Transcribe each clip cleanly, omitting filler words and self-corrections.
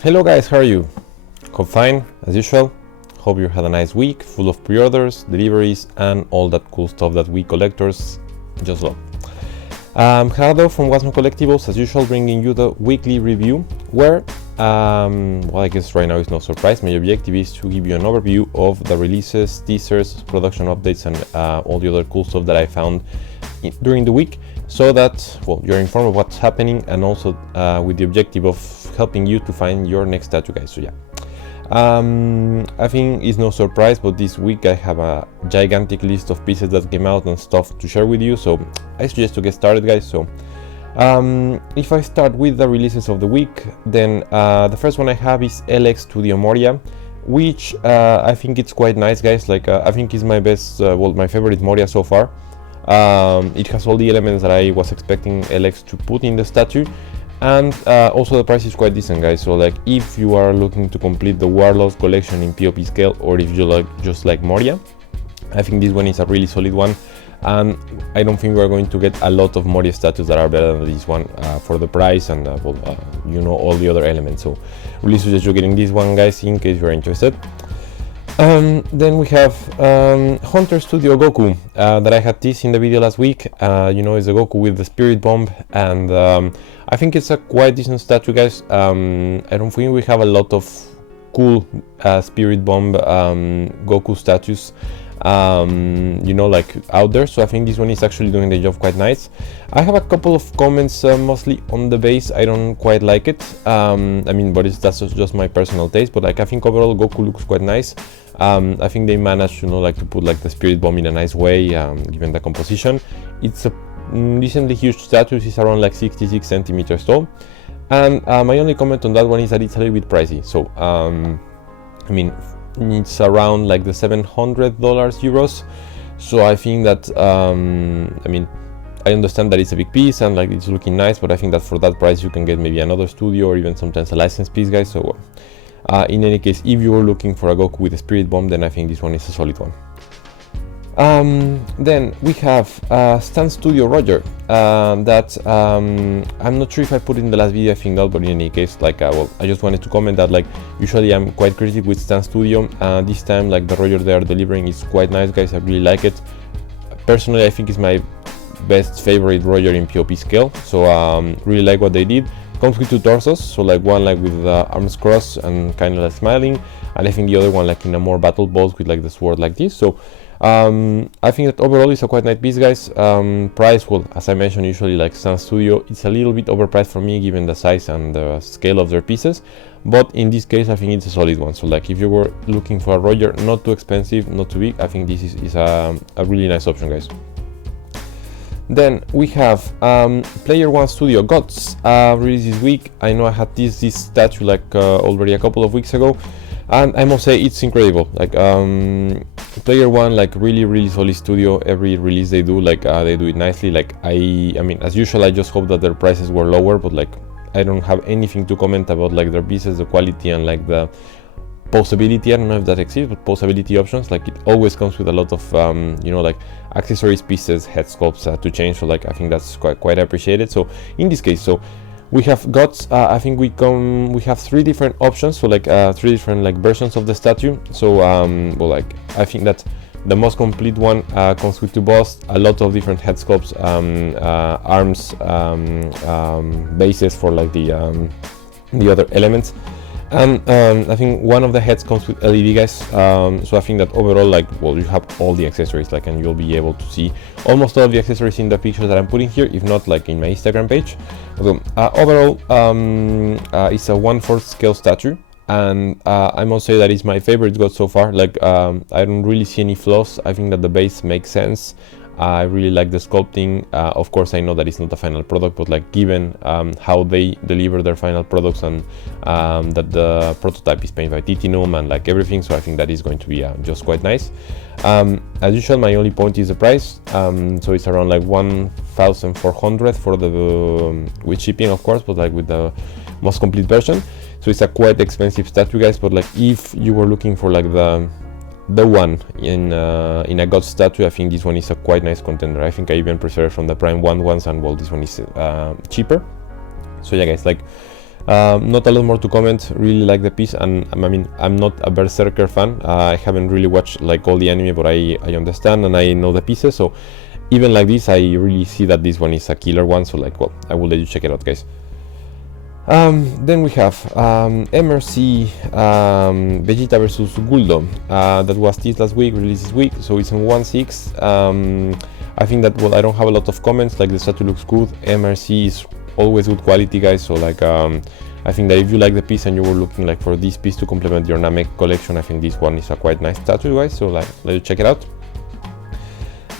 Hello guys, how are you? Hope fine, as usual. Hope you had a nice week, full of pre-orders, deliveries, and all that cool stuff that we collectors just love. Gerardo from Wasman Collectibles, as usual, bringing you the weekly review, where, well, I guess right now is no surprise. My objective is to give you an overview of the releases, teasers, production updates, and all the other cool stuff that I found during the week, so that, well, you're informed of what's happening, and also with the objective of helping you to find your next tattoo, guys. So yeah, I think it's no surprise, but this week I have a gigantic list of pieces that came out and stuff to share with you, so I suggest to get started, guys. So if I start with the releases of the week, then the first one I have is LX Studio Moria, which I think it's quite nice, guys. Like I think it's my best, well, my favorite Moria so far. It has all the elements that I was expecting LX to put in the statue, and also the price is quite decent, guys. So like if you are looking to complete the Warlord collection in POP scale, or if you just like Moria, I think this one is a really solid one, and I don't think we're going to get a lot of Moria statues that are better than this one for the price and well, you know, all the other elements. So really suggest you getting this one, guys, in case you're interested. Then we have Hunter Studio Goku that I had teased in the video last week. You know, it's a Goku with the Spirit Bomb, and I think it's a quite decent statue, guys. I don't think we have a lot of cool Spirit Bomb Goku statues, you know, like out there, so I think this one is actually doing the job quite nice. I have a couple of comments, mostly on the base. I don't quite like it. I mean, but that's just my personal taste, but like I think overall Goku looks quite nice. I think they managed, you know, like to put like the Spirit Bomb in a nice way, given the composition. It's a decently huge statue. It's around like 66 centimeters tall, and my only comment on that one is that it's a little bit pricey. So I mean, it's around like the $700 euros. So I think that I mean, I understand that it's a big piece and like it's looking nice, but I think that for that price you can get maybe another studio or even sometimes a licensed piece, guys. So in any case, if you were looking for a Goku with a Spirit Bomb, then I think this one is a solid one. Then we have Stan Studio Roger, that I'm not sure if I put it in the last video, I think not, but in any case, like well, I just wanted to comment that like usually I'm quite critical with Stan Studio. This time, like the Roger they are delivering is quite nice, guys. I really like it. Personally, I think it's my best favorite Roger in POP scale, so really like what they did. Comes with two torsos, so like one like with the arms crossed and kind of like smiling, and I think the other one like in a more battle pose with like the sword like this. So I think that overall it's a quite nice piece, guys. Price, well, as I mentioned, usually like Stan Studio, it's a little bit overpriced for me given the size and the scale of their pieces, but in this case I think it's a solid one. So like if you were looking for a Roger, not too expensive, not too big, I think this is a really nice option, guys. Then we have Player One Studio Gods released this week. I know I had this statue like already a couple of weeks ago, and I must say it's incredible. Like Player One, like really solid studio. Every release they do, like they do it nicely. Like I mean, as usual, I just hope that their prices were lower, but like I don't have anything to comment about like their pieces, the quality, and like the posability. I don't know if that exists, but posability options, like it always comes with a lot of you know, like accessories, pieces, head sculpts to change. So like I think that's quite appreciated. So in this case, so we have gods. I think we have three different options, so like three different like versions of the statue. So well, like I think that the most complete one comes with two busts, a lot of different head sculpts, arms, bases for like the other elements. And I think one of the heads comes with LED, guys. So I think that overall, like, well, you have all the accessories, like, and you'll be able to see almost all of the accessories in the pictures that I'm putting here, if not like in my Instagram page. So overall, it's a 1/4 scale statue, and I must say that it's my favorite god so far. Like I don't really see any flaws. I think that the base makes sense. I really like the sculpting. Of course, I know that it's not the final product, but like given how they deliver their final products, and that the prototype is painted by Titanium and like everything, so I think that is going to be just quite nice. As usual, my only point is the price. So it's around like 1,400 for the with shipping, of course, but like with the most complete version. So it's a quite expensive statue, guys. But like if you were looking for like the one in a god statue, I think this one is a quite nice contender. I think I even prefer it from the Prime 1 ones, and well, this one is cheaper. So yeah, guys, like Not a lot more to comment. Really like the piece, and I mean, I'm not a Berserker fan. I haven't really watched like all the anime, but I understand and I know the pieces. So even like this, I really see that this one is a killer one. So like, well, I will let you check it out, guys. Then we have MRC Vegeta vs Guldo, that was teased last week, released this week, so it's in 1/6. I think that, well, I don't have a lot of comments, like the statue looks good, MRC is always good quality, guys, so like I think that if you like the piece and you were looking like for this piece to complement your Namek collection, I think this one is a quite nice statue, guys, so like let you check it out.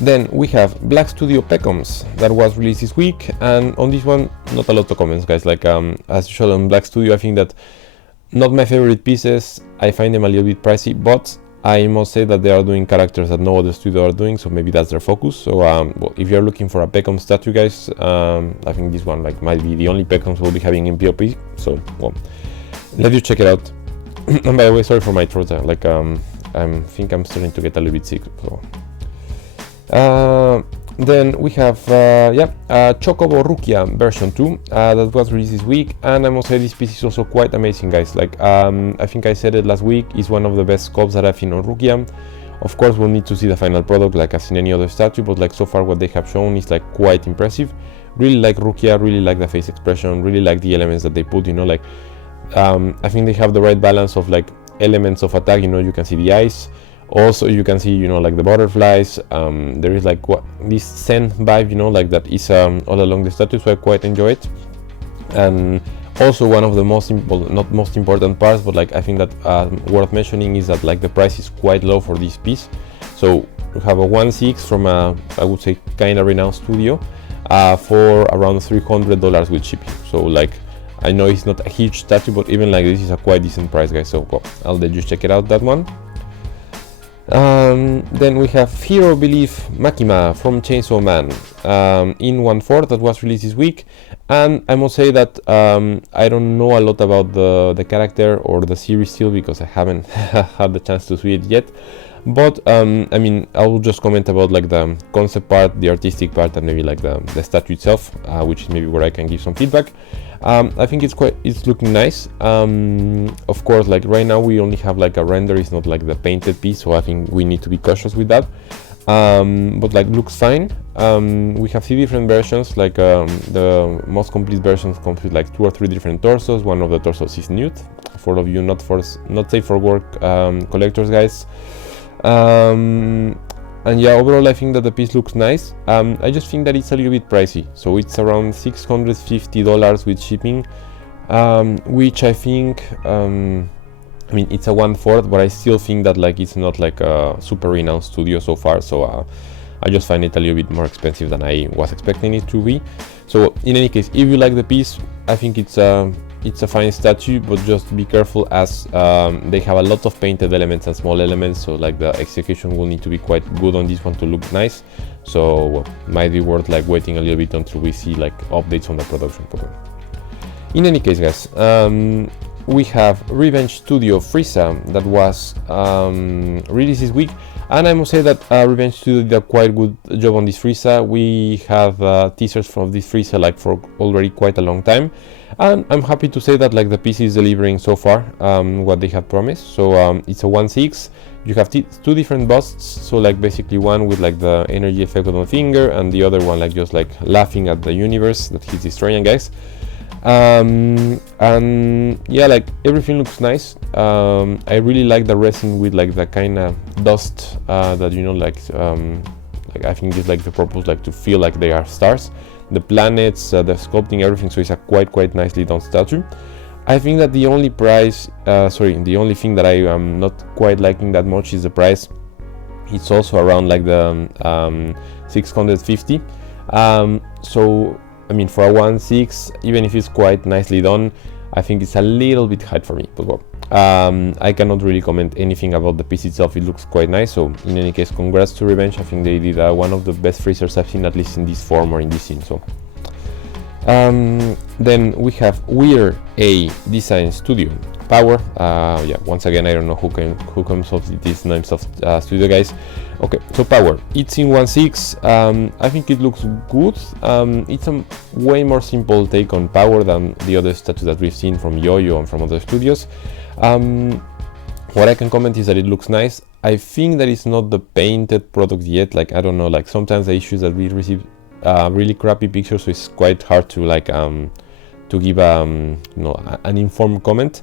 Then we have Black Studio Pecoms that was released this week, and on this one not a lot of comments, guys, like as usual on Black Studio, I think that not my favorite pieces. I find them a little bit pricey, but I must say that they are doing characters that no other studio are doing, so maybe that's their focus. So well, if you're looking for a Pecom statue, guys, I think this one like might be the only Pecoms we'll be having in POP, so well, let you check it out. And by the way, sorry for my throat, like I think I'm starting to get a little bit sick, so then we have Chocobo Rukia version 2 that was released this week, and I must say this piece is also quite amazing, guys. Like I think I said it last week, is one of the best sculpts that I've seen on Rukia. Of course we'll need to see the final product like as in any other statue, but like so far what they have shown is like quite impressive. Really like Rukia, really like the face expression, really like the elements that they put, you know, like I think they have the right balance of like elements of attack, you know, you can see the eyes. Also you can see, you know, like the butterflies, there is like this Zen vibe, you know, like that is all along the statue, so I quite enjoy it. And also one of the most not most important parts, but like I think that worth mentioning is that like the price is quite low for this piece. So we have a 1/6 from a, I would say, kind of renowned studio for around $300 with shipping. So like I know it's not a huge statue, but even like this is a quite decent price, guys, so well, I'll let you check it out, that one. Then we have Hero Belief Makima from Chainsaw Man in 1/4 that was released this week, and I must say that I don't know a lot about the character or the series still because I haven't had the chance to see it yet, but I mean, I will just comment about like the concept part, the artistic part, and maybe like the statue itself, which is maybe where I can give some feedback. I think it's looking nice. Of course, like right now we only have like a render, it's not like the painted piece, so I think we need to be cautious with that. But like looks fine. We have 3 different versions, like the most complete versions comes with like 2 or 3 different torsos. One of the torsos is nude for all of you not safe for work collectors, guys. And yeah, overall I think that the piece looks nice. I just think that it's a little bit pricey, so it's around $650 with shipping, which I think I mean, it's a 1/4, but I still think that like it's not like a super renowned studio so far, so I just find it a little bit more expensive than I was expecting it to be. So in any case, if you like the piece, I think it's a fine statue, but just be careful as they have a lot of painted elements and small elements, so like the execution will need to be quite good on this one to look nice. So well, might be worth like waiting a little bit until we see like updates on the production program. In any case, guys, we have Revenge Studio Frieza that was released this week, and I must say that Revenge Studio did a quite good job on this Frieza. We have teasers from this Frieza like for already quite a long time, and I'm happy to say that like the piece is delivering so far what they had promised. So it's a 1/6. You have 2 different busts, so like basically one with like the energy effect on the finger, and the other one like just like laughing at the universe that he's destroying, guys. And yeah, like everything looks nice. I really like the resin with like the kind of dust that, you know, like I think it's like the purpose, like to feel like they are stars, the planets, the sculpting, everything. So it's a quite nicely done statue. I think that the only thing that I am not quite liking that much is the price. It's also around like the $650. So I mean, for a 1/6, even if it's quite nicely done, I think it's a little bit high for me. But well, I cannot really comment anything about the piece itself. It looks quite nice. So in any case, congrats to Revenge. I think they did one of the best Freezers I've seen, at least in this form or in this scene. So then we have Weird A Design Studio Power. Yeah, once again, I don't know who comes up with these names of studio guys. Okay, so Power, it's in 1/6. I think it looks good. It's a way more simple take on Power than the other statue that we've seen from Yo-Yo and from other studios. What I can comment is that it looks nice. I think that it's not the painted product yet. Like, I don't know, like sometimes the issues that we receive really crappy pictures, so it's quite hard to like to give you know, an informed comment.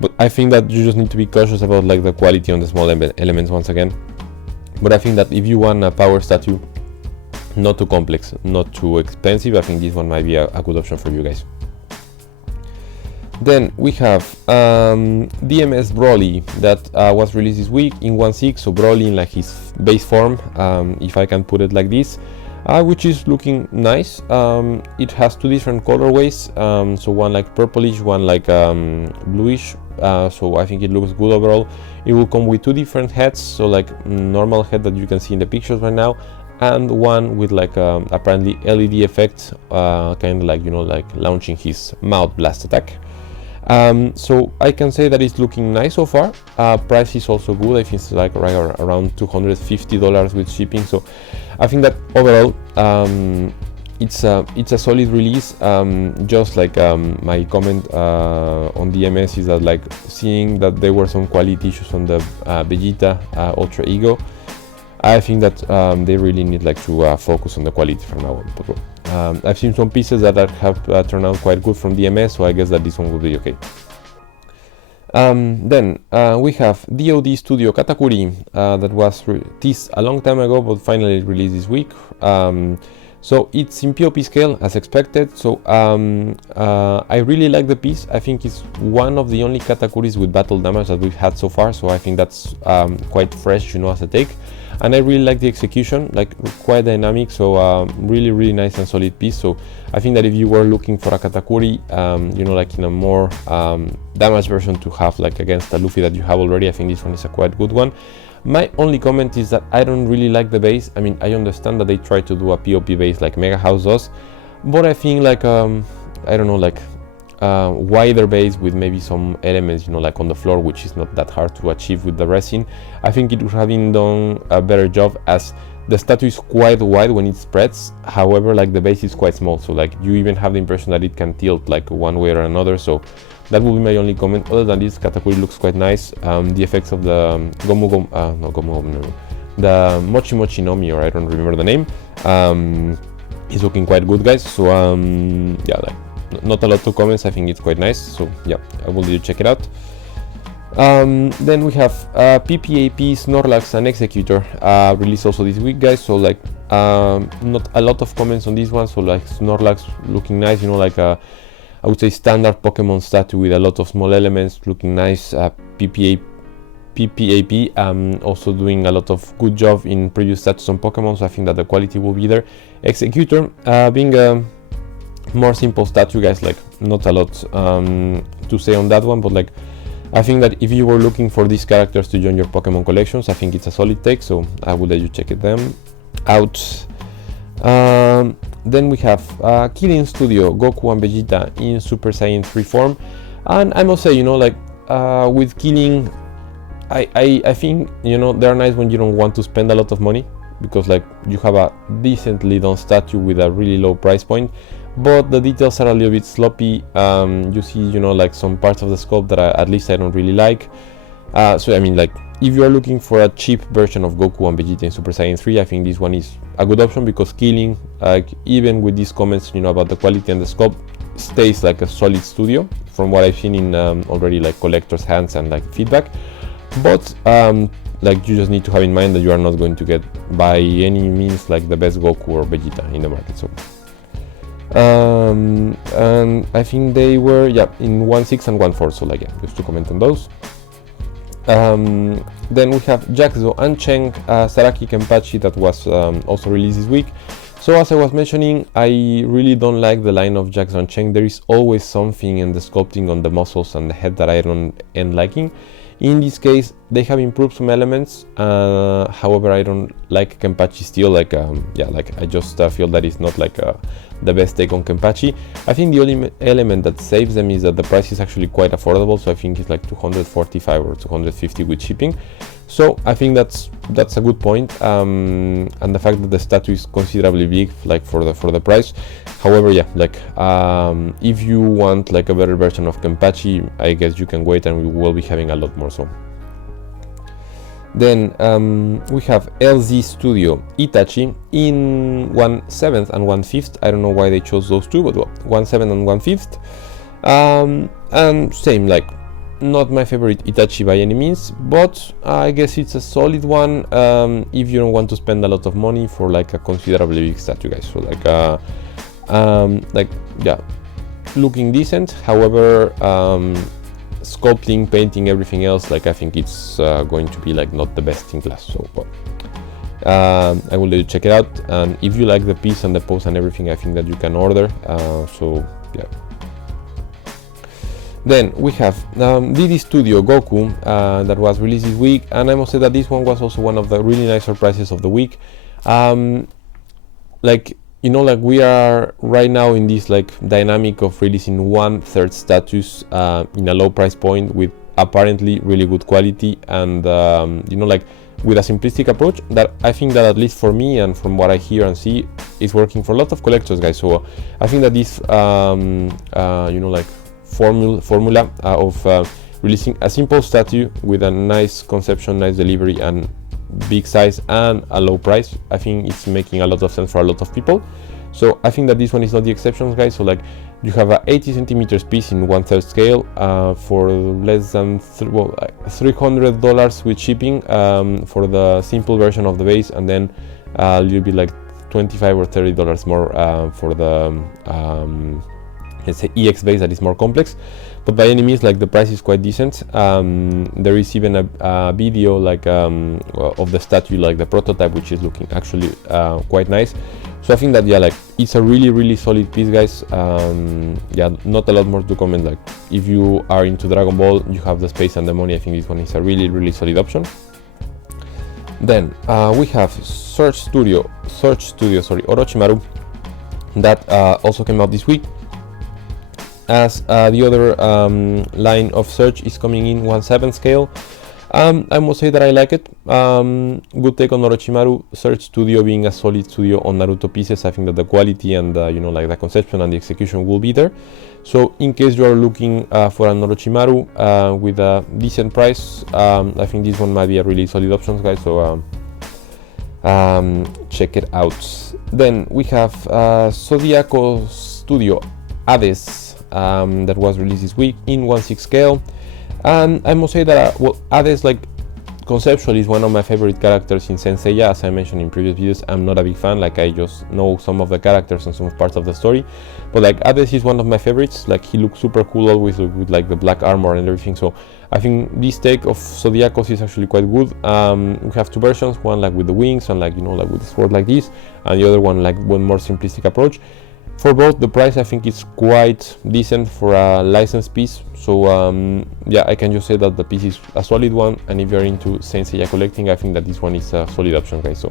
But I think that you just need to be cautious about like the quality on the small elements once again. But I think that if you want a Power statue, not too complex, not too expensive, I think this one might be a good option for you guys. Then we have DMS Broly that was released this week in 1/6, so Broly in like his base form, if I can put it like this, which is looking nice. It has two different colorways, so one like purplish, one like bluish, so I think it looks good overall. It will come with two different heads, so like normal head that you can see in the pictures right now, and one with like apparently LED effect, kind of like, you know, like launching his mouth blast attack. So I can say that it's looking nice so far. Price is also good. I think it's like right around $250 with shipping. So I think that overall it's a solid release. Just like my comment on DMS is that like seeing that there were some quality issues on the Vegeta Ultra Ego, I think that they really need like to focus on the quality from now on. But, I've seen some pieces that have turned out quite good from DMS, so I guess that this one will be okay. Then we have DoD Studio Katakuri that was teased a long time ago, but finally released this week. So it's in POP scale as expected. So I really like the piece. I think it's one of the only Katakuris with battle damage that we've had so far. So I think that's quite fresh, you know, as a take. And I really like the execution, like quite dynamic, so really nice and solid piece. So I think that if you were looking for a Katakuri, you know, like in a more damaged version to have like against the Luffy that you have already, I think this one is a quite good one. My only comment is that I don't really like the base. I mean, I understand that they try to do a POP base like Mega House does, but I think like, I don't know, like wider base with maybe some elements, you know, like on the floor, which is not that hard to achieve with the resin. I think it would have been done a better job, as the statue is quite wide when it spreads. However, like the base is quite small, so like you even have the impression that it can tilt like one way or another. So that will be my only comment. Other than this, Katakuri looks quite nice. The effects of the the Mochi Mochi Nomi, or I don't remember the name, is looking quite good, guys. So yeah, like not a lot of comments. I think it's quite nice. So yeah, I will check it out. Then we have PPAP, Snorlax, and Executor released also this week, guys. So like not a lot of comments on this one. So like Snorlax looking nice, you know, like I would say standard Pokemon statue with a lot of small elements, looking nice. PPAP also doing a lot of good job in previous statues on Pokemon, so I think that the quality will be there. Executor being a more simple statue, guys, like not a lot to say on that one, but like I think that if you were looking for these characters to join your Pokemon collections, I think it's a solid take, so I will let you check them out. Then we have Kirin Studio, Goku and Vegeta in Super Saiyan 3 form, and I must say, you know, like with Kirin, I think, you know, they're nice when you don't want to spend a lot of money, because like you have a decently done statue with a really low price point, but the details are a little bit sloppy. You see, you know, like some parts of the sculpt that at least I don't really like. So I mean, like if you are looking for a cheap version of Goku and Vegeta in Super Saiyan 3, I think this one is a good option, because Killing, like even with these comments, you know, about the quality and the sculpt, stays like a solid studio from what I've seen in already like collectors' hands and like feedback. But like you just need to have in mind that you are not going to get by any means like the best Goku or Vegeta in the market. So and I think they were in 1.6 and 1.4, so like just to comment on those. Then we have Jaxo and Cheng Saraki Kenpachi that was also released this week. So as I was mentioning, I really don't like the line of Jaxo and Cheng. There is always something in the sculpting on the muscles and the head that I don't end liking. In this case, they have improved some elements. However, I don't like Kenpachi still. Like, yeah, like I just feel that it's not like the best take on Kenpachi. I think the only element that saves them is that the price is actually quite affordable. So I think it's like 245 or 250 with shipping. So I think that's a good point, and the fact that the statue is considerably big, like for the price. However, yeah, like if you want like a better version of Kenpachi, I guess you can wait, and we will be having a lot more. So then we have LZ Studio Itachi in 1/7 and 1/5. I don't know why they chose those two, but well, 1/7 and 1/5, and same, like not my favorite Itachi by any means, but I guess it's a solid one if you don't want to spend a lot of money for like a considerably big statue, guys. So like yeah, looking decent. However, sculpting, painting, everything else, like I think it's going to be like not the best in class. So well, I will let you check it out, and if you like the piece and the pose and everything, I think that you can order. So yeah. Then we have DD Studio Goku that was released this week, and I must say that this one was also one of the really nice surprises of the week. Like, you know, like we are right now in this like dynamic of releasing 1/3 statues in a low price point with apparently really good quality, and you know, like with a simplistic approach that I think that, at least for me and from what I hear and see, is working for a lot of collectors, guys. So I think that this you know, like formula of releasing a simple statue with a nice conception, nice delivery, and big size and a low price, I think it's making a lot of sense for a lot of people. So I think that this one is not the exception, guys. So like you have a 80 centimeters piece in 1/3 scale for less than $300 with shipping for the simple version of the base, and then a little bit like $25 or $30 more for the let's say EX base that is more complex. But by any means, like the price is quite decent. There is even a video like of the statue, like the prototype, which is looking actually quite nice. So I think that, yeah, like it's a really solid piece, guys. Yeah, not a lot more to comment. Like if you are into Dragon Ball, you have the space and the money, I think this one is a really solid option. Then we have Search Studio, Orochimaru, that also came out this week, as the other line of Search is coming in 1/7 scale. I must say that I like it. Good take on Orochimaru. Search Studio being a solid studio on Naruto pieces, I think that the quality and you know, like the conception and the execution will be there. So in case you are looking for an Orochimaru with a decent price, I think this one might be a really solid option, guys. So check it out. Then we have Zodiaco Studio Hades, that was released this week in 1/6 scale, and I must say that well, Hades, like conceptually, is one of my favorite characters in Saint Seiya. As I mentioned in previous videos, I'm not a big fan, like I just know some of the characters and some parts of the story, but like Hades is one of my favorites. Like he looks super cool always with like the black armor and everything. So I think this take of Zodiacos is actually quite good. We have two versions, one like with the wings and like, you know, like with the sword like this, and the other one like one more simplistic approach. For both, the price I think is quite decent for a licensed piece. So yeah, I can just say that the piece is a solid one, and if you're into Saint Seiya collecting, I think that this one is a solid option, guys. So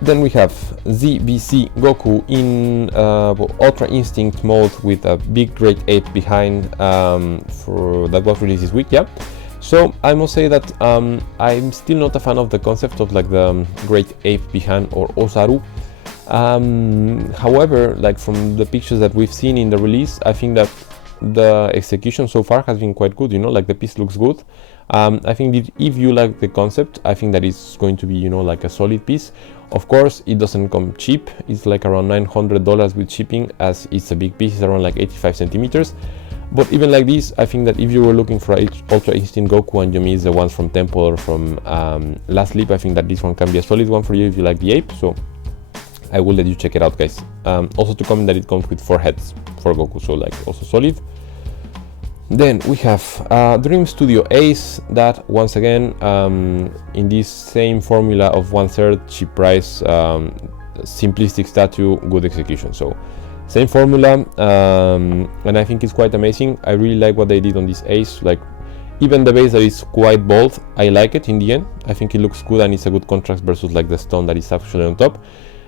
then we have ZBC Goku in Ultra Instinct mode with a big great ape behind, for that was released this week. Yeah. So I must say that I'm still not a fan of the concept of like the great ape behind or Osaru. However, like from the pictures that we've seen in the release, I think that the execution so far has been quite good. You know, like the piece looks good. I think that if you like the concept, I think that it's going to be, you know, like a solid piece. Of course, it doesn't come cheap. It's like around $900 with shipping, as it's a big piece. It's around like 85 centimeters. But even like this, I think that if you were looking for Ultra Instinct Goku and you miss the ones from Temple or from Last Leap, I think that this one can be a solid one for you if you like the ape. So I will let you check it out, guys. Also to comment that it comes with 4 heads for Goku, so like also solid. Then we have Dream Studio Ace, that once again in this same formula of 1/3 cheap price, simplistic statue, good execution. So same formula, and I think it's quite amazing. I really like what they did on this Ace. Like even the base that is quite bold, I like it in the end. I think it looks good and it's a good contrast versus like the stone that is actually on top.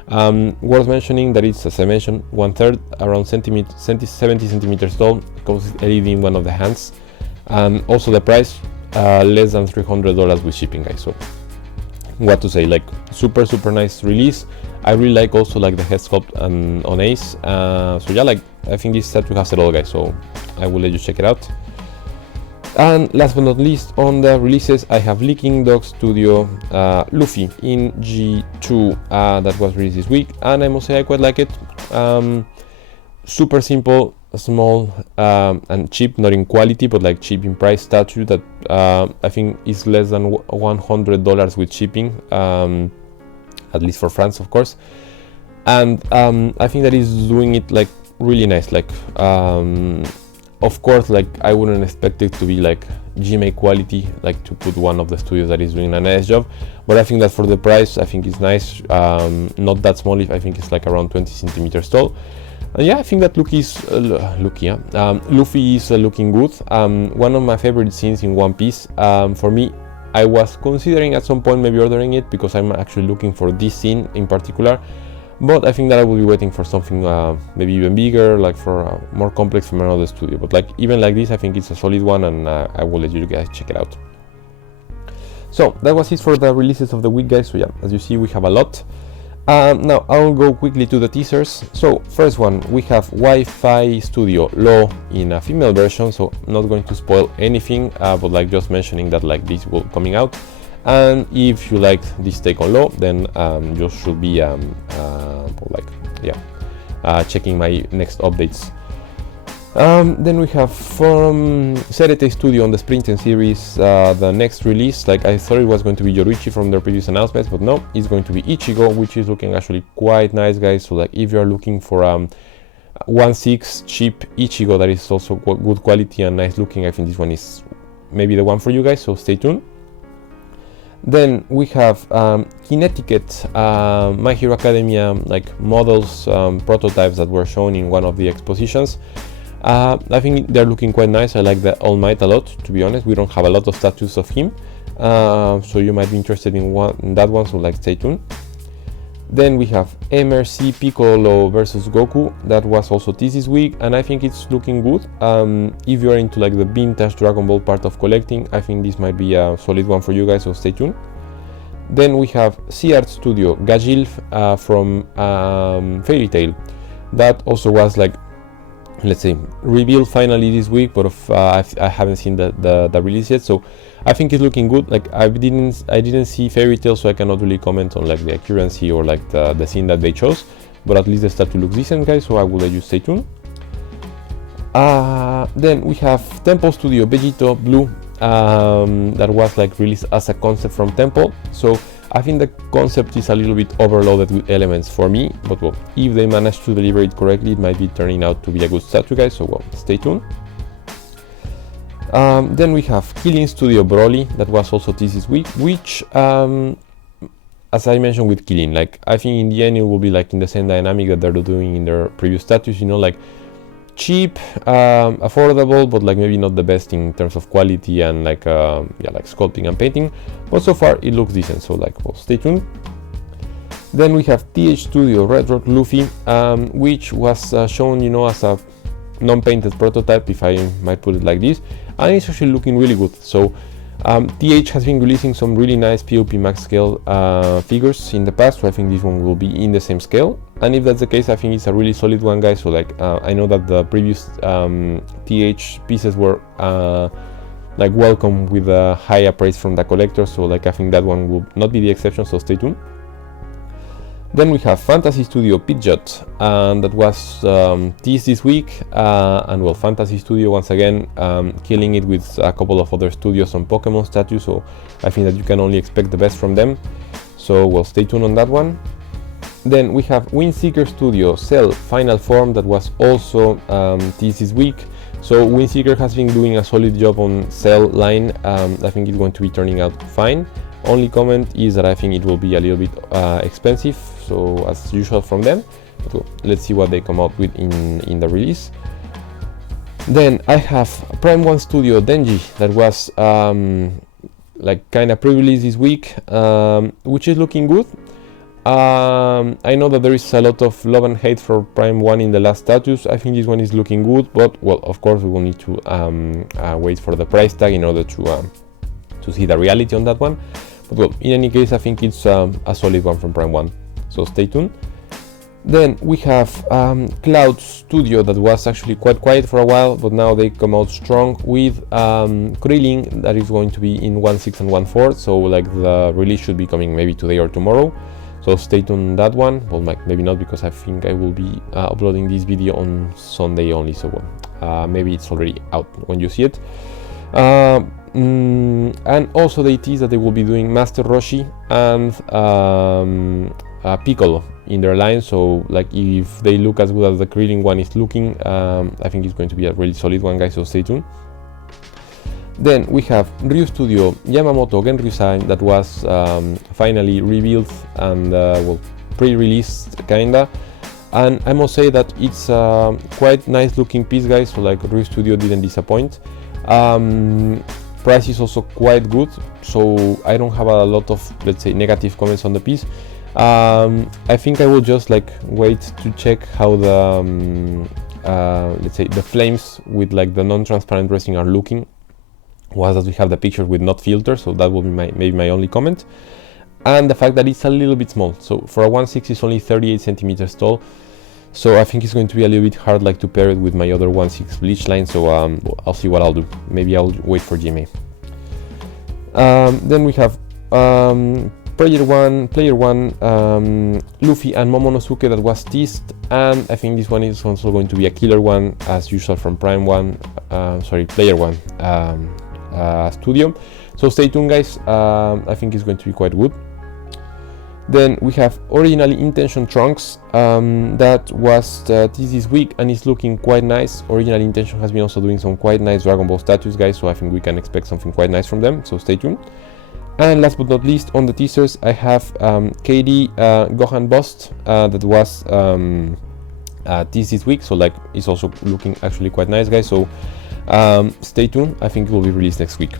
Worth mentioning that it's, as I mentioned, 1/3, around 70 centimeters tall. It comes with LED in one of the hands, and also the price, less than $300 with shipping, guys. So what to say, like super nice release. I really like also like the head sculpt on Ace. So yeah, like I think this statue has it all, guys. So I will let you check it out. And last but not least, on the releases, I have Licking Dog Studio Luffy in G2 that was released this week, and I must say I quite like it. Super simple, small, and cheap, not in quality, but like cheap in price statue that I think is less than $100 with shipping, at least for France, of course. And I think that is doing it like really nice. Like of course, like I wouldn't expect it to be like GMA quality, like to put one of the studios that is doing a nice job, but I think that for the price, I think it's nice. Not that small. I think it's like around 20 centimeters tall. And yeah, I think that Luffy is looking good. One of my favorite scenes in One Piece. For me, I was considering at some point maybe ordering it because I'm actually looking for this scene in particular. But I think that I will be waiting for something maybe even bigger, like for more complex from another studio. But like even like this, I think it's a solid one, and I will let you guys check it out. So that was it for the releases of the week, guys. So yeah, as you see, we have a lot. Now I'll go quickly to the teasers. So first one, we have Wi-Fi Studio Law in a female version. So I'm not going to spoil anything, but like just mentioning that like this will coming out. And if you like this take on Law, then you should be checking my next updates. Then we have from Serete Studio on the Sprinten series, the next release. Like I thought it was going to be Yoruichi from their previous announcements, but no, it's going to be Ichigo, which is looking actually quite nice, guys. So like if you're looking for 1/6 cheap Ichigo that is also good quality and nice looking, I think this one is maybe the one for you guys, so stay tuned. Then we have Kinetiquette, My Hero Academia like models, prototypes that were shown in one of the expositions. I think they're looking quite nice. I like the All Might a lot, to be honest. We don't have a lot of statues of him, so you might be interested in that one, so like stay tuned. Then we have MRC Piccolo versus Goku, that was also teased this week, and I think it's looking good. If you're into like the vintage Dragon Ball part of collecting, I think this might be a solid one for you guys, so stay tuned. Then we have C-Art Studio Gajilf from Fairy Tail. That also was like, let's say, revealed finally this week, but I haven't seen the release yet, so I think it's looking good. Like I didn't see Fairy Tail, so I cannot really comment on like the accuracy or like the scene that they chose, but at least the statue looks decent, guys, so I will let you stay tuned. Then we have Temple Studio Vegito Blue, that was like released as a concept from Temple. So I think the concept is a little bit overloaded with elements for me, but well, if they manage to deliver it correctly, it might be turning out to be a good statue, guys, so well, stay tuned. Then we have Killing Studio Broly, that was also teased this week, which as I mentioned with Killing, like I think in the end it will be like in the same dynamic that they're doing in their previous statues, you know, like cheap, affordable, but like maybe not the best in terms of quality and like like sculpting and painting, but so far it looks decent, so like well, stay tuned. Then we have TH Studio Red Rock Luffy, which was shown, you know, as a non-painted prototype, if I might put it like this, and it's actually looking really good. So TH has been releasing some really nice POP max scale figures in the past, so I think this one will be in the same scale, and if that's the case, I think it's a really solid one, guys. So like I know that the previous TH pieces were like welcome with a high praise from the collector, so like I think that one will not be the exception, so stay tuned. Then we have Fantasy Studio Pidgeot, and that was teased this week, and well, Fantasy Studio once again killing it with a couple of other studios on Pokemon statues, so I think that you can only expect the best from them, so well, stay tuned on that one. Then we have Windseeker Studio Cell Final Form, that was also teased this week. So Windseeker has been doing a solid job on Cell line. I think it's going to be turning out fine. Only comment is that I think it will be a little bit expensive, so as usual from them, but let's see what they come out with in the release. Then I have Prime 1 Studio Denji that was like kind of pre-released this week, which is looking good. I know that there is a lot of love and hate for Prime 1 in the last status. I think this one is looking good, but well, of course we will need to wait for the price tag in order to see the reality on that one. But well, in any case, I think it's a solid one from Prime 1, so stay tuned. Then we have Cloud Studio that was actually quite quiet for a while, but now they come out strong with Krillin that is going to be in 1.6 and 1.4, so like the release should be coming maybe today or tomorrow, so stay tuned on that one. Well, maybe not, because I think I will be uploading this video on Sunday only, so maybe it's already out when you see it. And also they tease that they will be doing Master Roshi and Piccolo in their line, so like if they look as good as the Krillin one is looking, I think it's going to be a really solid one, guys, so stay tuned. Then we have Ryu Studio Yamamoto Genryusai that was finally revealed and well, pre-released kinda, and I must say that it's a quite nice looking piece, guys, so like Ryu Studio didn't disappoint. Price is also quite good, so I don't have a lot of, let's say, negative comments on the piece. I think I will just like wait to check how the let's say the flames with like the non-transparent resin are looking once that we have the picture with not filter, so that will be maybe my only comment. And the fact that it's a little bit small, so for a 1.6 it's only 38 centimeters tall, so I think it's going to be a little bit hard like to pair it with my other 1.6 bleach line, so I'll see what I'll do. Maybe I'll wait for GMA. Then we have Player One, Luffy and Momonosuke that was teased, and I think this one is also going to be a killer one as usual from Player One Studio. So stay tuned, guys. I think it's going to be quite good. Then we have Originally Intention Trunks that was teased this week and is looking quite nice. Original Intention has been also doing some quite nice Dragon Ball status, guys, so I think we can expect something quite nice from them, so stay tuned. And last but not least, on the teasers, I have KD Gohan Bust that was teased this week, so like it's also looking actually quite nice, guys, so stay tuned. I think it will be released next week.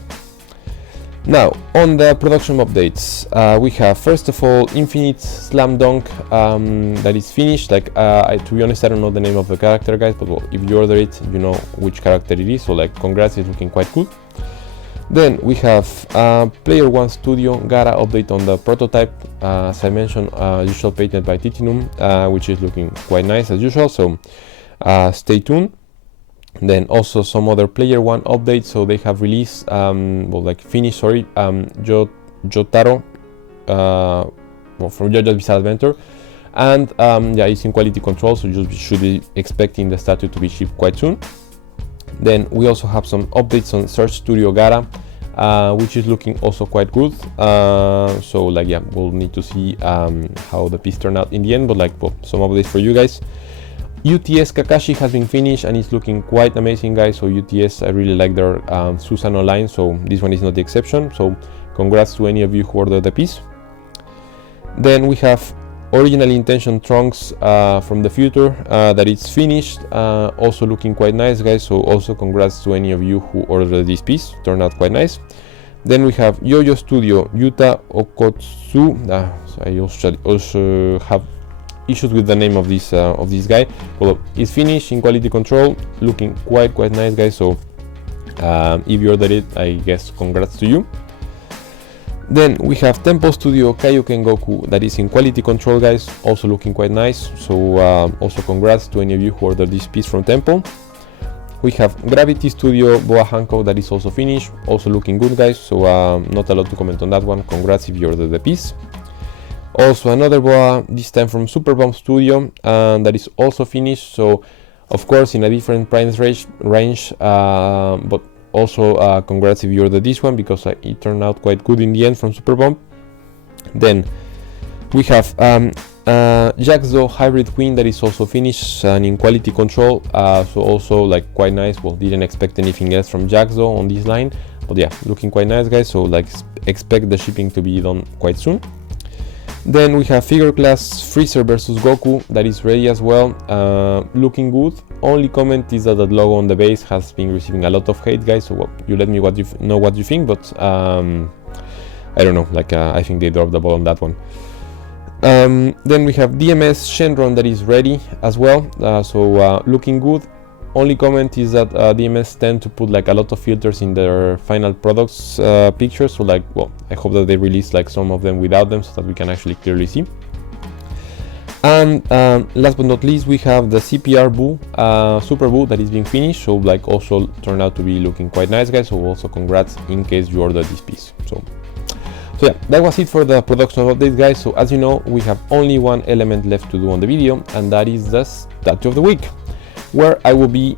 Now, on the production updates, we have first of all Infinite Slam Dunk that is finished. Like to be honest, I don't know the name of the character, guys, but well, if you order it, you know which character it is, so like congrats, it's looking quite cool. Then we have Player One Studio Gara update on the prototype, as I mentioned, usual painted by Titinum, which is looking quite nice as usual, so stay tuned. Then also some other Player One updates, so they have released, finished, Jotaro from JoJo's Bizarre Adventure, and yeah, it's in quality control, so you should be expecting the statue to be shipped quite soon. Then we also have some updates on Search Studio Gara, which is looking also quite good. So like yeah, we'll need to see how the piece turned out in the end, but like some updates for you guys. UTS Kakashi has been finished and it's looking quite amazing, guys. So UTS, I really like their Susanoo line, so this one is not the exception. So congrats to any of you who ordered the piece. Then we have Original Intention Trunks from the future that it's finished, also looking quite nice, guys, so also congrats to any of you who ordered this piece, turned out quite nice. Then we have Yoyo Studio Yuta Okotsu, so I also have issues with the name of this guy. Well, it's finished in quality control, looking quite nice, guys, so if you ordered it, I guess congrats to you. Then we have Tempo Studio Kaioken Goku that is in quality control, guys, also looking quite nice, so also congrats to any of you who ordered this piece from Tempo. We have Gravity Studio Boa Hanko that is also finished, also looking good, guys, so not a lot to comment on that one, congrats if you ordered the piece. Also another Boa, this time from Super Bomb Studio, that is also finished, so of course in a different price range, but also congrats if you ordered this one, because it turned out quite good in the end from Super Bomb. Then we have Jaxo Hybrid Queen that is also finished and in quality control, so also like quite nice. Well, didn't expect anything else from Jaxo on this line, but yeah, looking quite nice, guys, so like expect the shipping to be done quite soon. Then we have figure class Freezer versus Goku that is ready as well, looking good. Only comment is that the logo on the base has been receiving a lot of hate, guys, so well, you let me know what you think, but I don't know, like I think they dropped the ball on that one. Then we have DMS Shenron that is ready as well, so looking good. Only comment is that DMS tend to put like a lot of filters in their final products pictures, so like, well, I hope that they release like some of them without them so that we can actually clearly see. And last but not least, we have the CPR Boo, Super Boo that is being finished, so like also turned out to be looking quite nice, guys, so also congrats in case you ordered this piece. So yeah, that was it for the production update, guys. So as you know, we have only one element left to do on the video, and that is the statue of the week, where I will be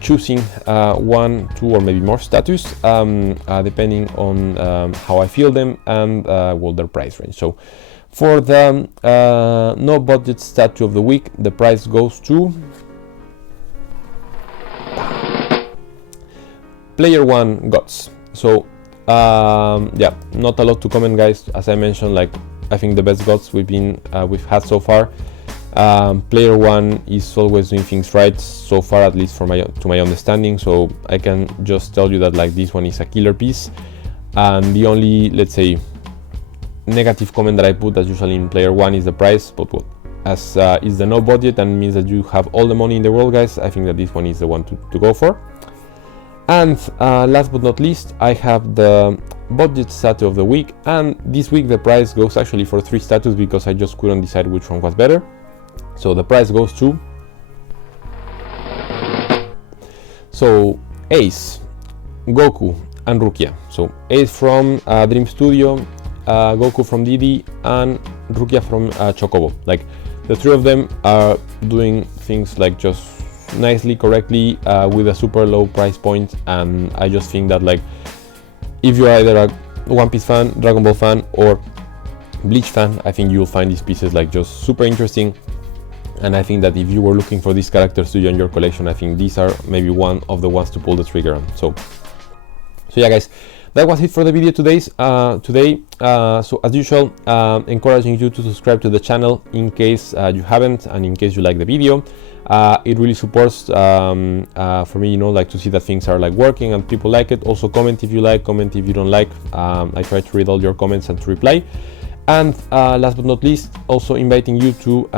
choosing 1, 2 or maybe more statues, depending on how I feel them and well, their price range. So for the no budget statue of the week, the price goes to Player 1 Gods. So yeah, not a lot to comment, guys. As I mentioned, like I think the best gods we've had so far. Player 1 is always doing things right so far, at least to my understanding, so I can just tell you that like this one is a killer piece. And the only, let's say, negative comment that I put, as usually in Player 1, is the price, but well, as is the no budget and means that you have all the money in the world, guys, I think that this one is the one to go for. And last but not least, I have the budget statue of the week, and this week the price goes actually for 3 statues because I just couldn't decide which one was better. So the price goes to Ace, Goku and Rukia. So Ace from Dream Studio, Goku from Didi, and Rukia from Chocobo. Like the 3 of them are doing things like just nicely, correctly, with a super low price point, and I just think that like if you're either a One Piece fan, Dragon Ball fan, or Bleach fan, I think you'll find these pieces like just super interesting. And I think that if you were looking for these characters to join your collection, I think these are maybe one of the ones to pull the trigger on. So yeah, guys, that was it for the video today. So as usual, encouraging you to subscribe to the channel in case you haven't, and in case you like the video. It really supports for me, you know, like to see that things are like working and people like it. Also comment if you like, comment if you don't like. I try to read all your comments and to reply. And last but not least, also inviting you to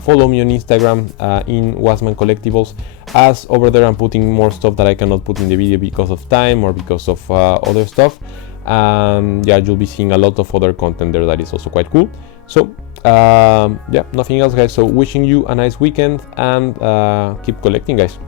follow me on Instagram in Wasman Collectibles, as over there I'm putting more stuff that I cannot put in the video because of time or because of other stuff. Yeah, you'll be seeing a lot of other content there that is also quite cool. So yeah, nothing else, guys. So wishing you a nice weekend and keep collecting, guys.